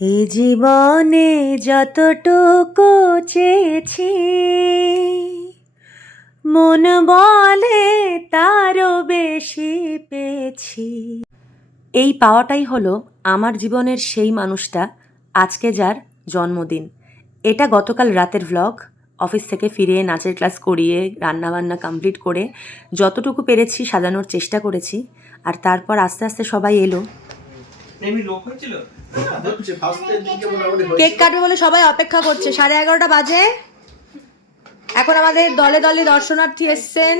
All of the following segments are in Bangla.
এই জীবনে যতটুকু চেয়েছি মন বলে তারও বেশি পেয়েছি। এই পাওয়াটাই হলো আমার জীবনের সেই মানুষটা আজকে যার জন্মদিন। এটা গতকাল রাতের ভ্লগ। অফিস থেকে ফিরে নাচের ক্লাস করিয়ে রান্নাবান্না কমপ্লিট করে যতটুকু পেরেছি সাজানোর চেষ্টা করেছি। আর তারপর আস্তে আস্তে সবাই এলো। কেক কাটবে বলে সবাই অপেক্ষা করছে। 11:30 বাজে। এখন আমাদের দলে দলে দর্শনার্থী এসছেন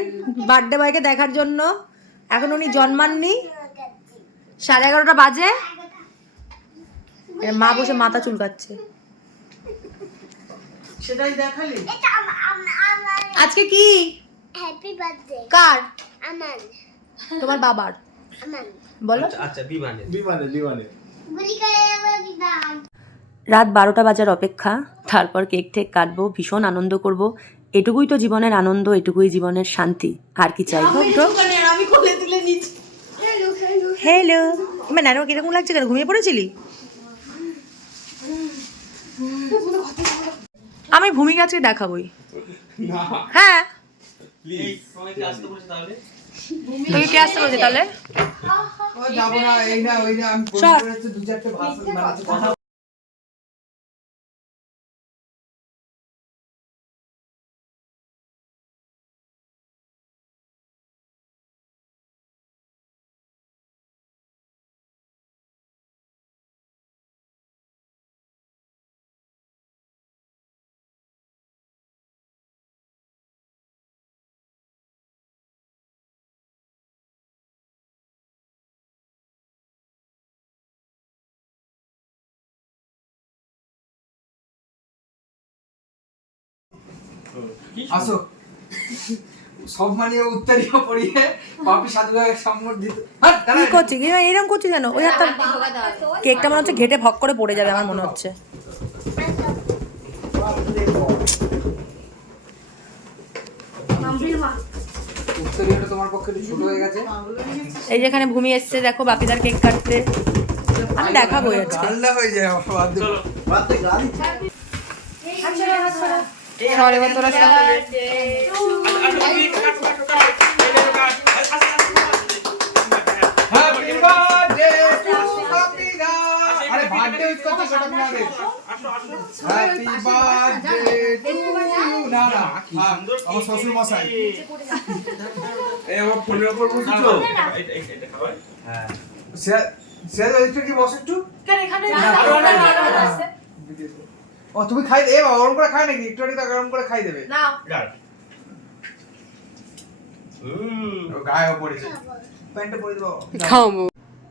বার্থডে বয়কে দেখার জন্য। এখন উনি জন্মাননি। 11:30 বাজে। মা বসে মাথা চুলকাচ্ছে। সেটাই দেখালি। আজকে কি হ্যাপি বার্থডে কার? আমান। তোমার বাবার। আমান বলো। আচ্ছা বিমানে গুলি করে আবার বিমান। রাত 12টা বাজার অপেক্ষা। তারপর কেক টেক কাটবো, ভীষণ আনন্দ করব। এটুকুই তো জীবনের আনন্দ, এটুকুই জীবনের শান্তি। আর কি চাই? আমি কোলে তুলে নিচ্ছি। Hello hello hello. মানে আরো কিরকম লাগছে? কেন ঘুমিয়ে পড়েছিলি? আমি ভূমিকা আজকে দেখাবই। হ্যাঁ প্লিজ সবাইকে আসতে বলছি তাহলে। তুমি কে আসতে বলছি তাহলে? যাবো না, এই না ওই না, আমি ফোন চল। করেছি দু চারটে ভাষণ বানাচ্ছি কথা। আসো সব মানিয়ে উত্তরীয় পড়িয়ে বাপি সাধু ভাইয়ের সম্বর্ধিত। কি করছি? এরকম করছি কেন? ওই একটা কেকটা মনে হচ্ছে ঘেটে ভক করে পড়ে যাবে আমার মনে হচ্ছে। উত্তরীয়টা তোমার পক্ষে একটু ছোট হয়ে গেছে। এই যেখানে ভূমি এসছে দেখো বাপিদার কেক কাটতে। আমি দেখাবোই আজকে। গাল্লা হয়ে যায় আমার বাদ দিয়ে। বাদ দিয়ে গালি। সরে তোরা হ্যাপি বার্থডে টু বাপি দা। আরে বার্থডে উইশ করতে সেটা না দে। Happy birthday to you. না না আমার শ্বশুর মশাই। এই আমার ফোনের উপর বসে তো। এটা খাবার। হ্যাঁ সে একটু কি বসে একটু। ও তুমি খাই দে। গরম করে খাই নাকি? একটু আগে গরম করে খাই দেবে। না গাড়। ও গায়ে পড়েছে। প্যান্টটা পরে দাও।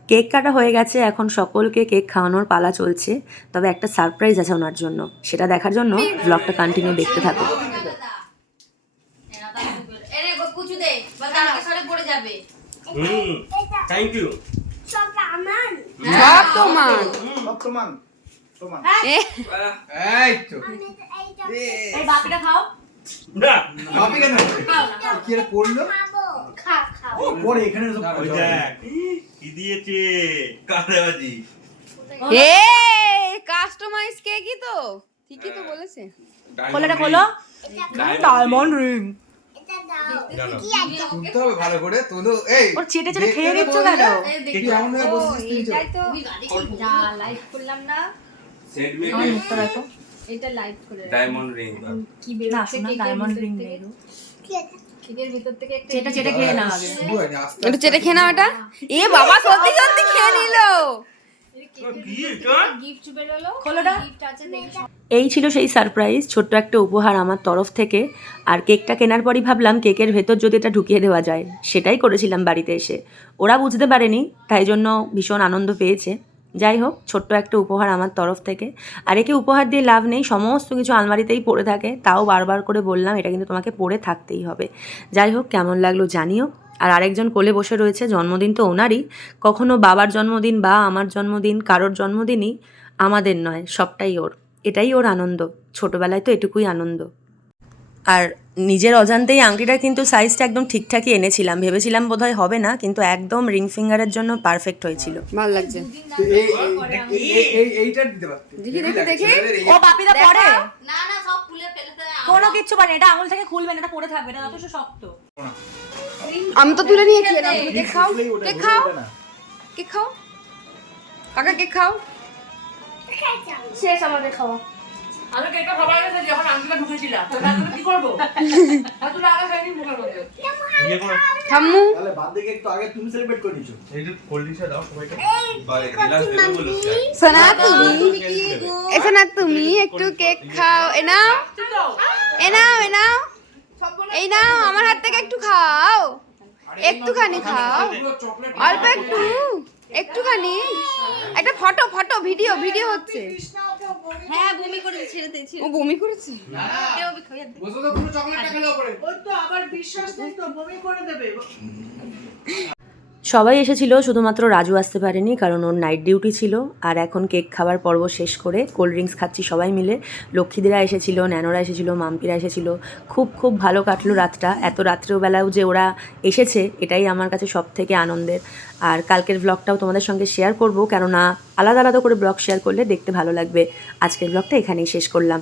কেক কাটা হয়ে গেছে। এখন সকলকে কেক খাওয়ানোর পালা চলছে। তবে একটা সারপ্রাইজ আছে ওনার জন্য। সেটা দেখার জন্য ব্লগটা কন্টিনিউ দেখতে থাকো। Thank you. সব আমান। তোমার এই তো আমি এইটা এই বাপিটা খাও। না ভাবি কেন কি এর পড়লো? খাবো। খাবো। ও পড়ে এখানে সব ওই দেখ কি দিয়েছে কাদাবাজি। কাস্টমাইজ কেকই তো ঠিকই তো বলেছে। খোলাটা খোলো। Diamond ring. এটা দাও। জানো। কি আছে? তুলতে হবে ভালো করে তোলো। এই ওর চেটে চেটে খেয়ে নিচ্ছ কেন? কি এমন হয়ে বসেছিস তুই? এটাই তো যা লাইট করলাম না। সেট আমার মুখটা দেখো। এটা লাইট করে ডায়মন্ড রিং। কি না বেরোচ্ছে শোনা, কেকের ডায়মন্ড ভিতর রিং থেকে? নেই গো। কি আছে? কেকের ভিতর থেকে একটা চেটে চেটে খেয়ে নাও আগে। শুরু হয়নি, আস্তে একটু আস্তে চেটে খেয়ে নাও এটা। এ বাবা সত্যি সত্যি খেয়ে নিলো। কি এটা? গিফট বেরোলো। খোলোটা। গিফট আছে দেখি। এই ছিল সেই সারপ্রাইজ, ছোট্ট একটা উপহার আমার তরফ থেকে। আর কেকটা কেনার পরই ভাবলাম কেকের ভেতর যদি এটা ঢুকিয়ে দেওয়া যায়। সেটাই করেছিলাম বাড়িতে এসে। ওরা বুঝতে পারেনি, তাই জন্য ভীষণ আনন্দ পেয়েছে। যাই হোক, ছোট্ট একটা উপহার আমার তরফ থেকে। আর একে উপহার দিয়ে লাভ নেই, সমস্ত কিছু আলমারিতেই পড়ে থাকে। তাও বারবার করে বললাম এটা কিন্তু তোমাকে পড়ে থাকতেই হবে। যাই হোক, কেমন লাগলো জানিও। আর আরেকজন কোলে বসে রয়েছে, জন্মদিন তো ওনারই। কখনো বাবার জন্মদিন বা আমার জন্মদিন, কারোর জন্মদিনই আমাদের নয়, সবটাই ওর। এটাই ওর আনন্দ। ছোটবেলায় তো এটুকুই আনন্দ। আর নিজের অজান্তেই আংটিটার কিন্তু সাইজটা একদম ঠিকঠাকই এনেছিলাম, ভেবেছিলাম বোধহয় হবে না, কিন্তু একদম রিং ফিঙ্গারের জন্য পারফেক্ট হয়েছিল। ভালো লাগছে। তো এইটা দিতে পারতে দেখি। ও বাপিদা পরে না না সব খুলে ফেলে দে। কোনো কিচ্ছু পারে, এটা আঙুল থেকে খুলবে না, এটা পড়ে থাকবে, এটা যথেষ্ট শক্ত। আমি তো তুলে নিয়েছি না, তুমি কেক খাও, কেক খাও, কেক খাও, কাকা কেক খাও। শেষ আমাদের খাওয়া। আমি কেকটা সবার কাছে যখন আংটিটা ঢুকেছিলাম তো কি করবো, এত টাকা খাইনি মুখের মধ্যে। ইয়ে করো ঠাম্মু তাহলে বার্থডে কেক তো আগে তুমি সেলিব্রেট করে নিছো। এই যে কোল্ড ড্রিঙ্কসটা দাও সবাইকে বারে গ্লাস দেবে বলো সোনা তুমি সোনা তুমি একটু কেক খাও। এ নাও এ নাও এ নাও এই নাও, আমার হাত থেকে একটু খাও, একটুখানি খাও, অল্প একটু, একটুখানি। একটা ফটো ফটো ভিডিও ভিডিও হচ্ছে। হ্যাঁ বমি করে ছেড়ে দে। ও বমি করেছে। বুঝো তো পুরো চকলেটটা খেলো পরে। সবাই এসেছিল, শুধুমাত্র রাজু আসতে পারেনি কারণ ওর নাইট ডিউটি ছিল। আর এখন কেক খাবার পর্ব শেষ করে কোল্ড ড্রিঙ্কস খাচ্ছি সবাই মিলে। লক্ষ্মীদিরা এসেছিল, ন্যানোরা এসেছিল, মাম্পিরা এসেছিল। খুব খুব ভালো কাটলো রাতটা। এত রাত্রেবেলাও যে ওরা এসেছে এটাই আমার কাছে সব থেকে আনন্দের। আর কালকের ব্লগটাও তোমাদের সঙ্গে শেয়ার করব, কেননা আলাদা আলাদা করে ব্লগ শেয়ার করলে দেখতে ভালো লাগবে। আজকের ব্লগটা এখানেই শেষ করলাম।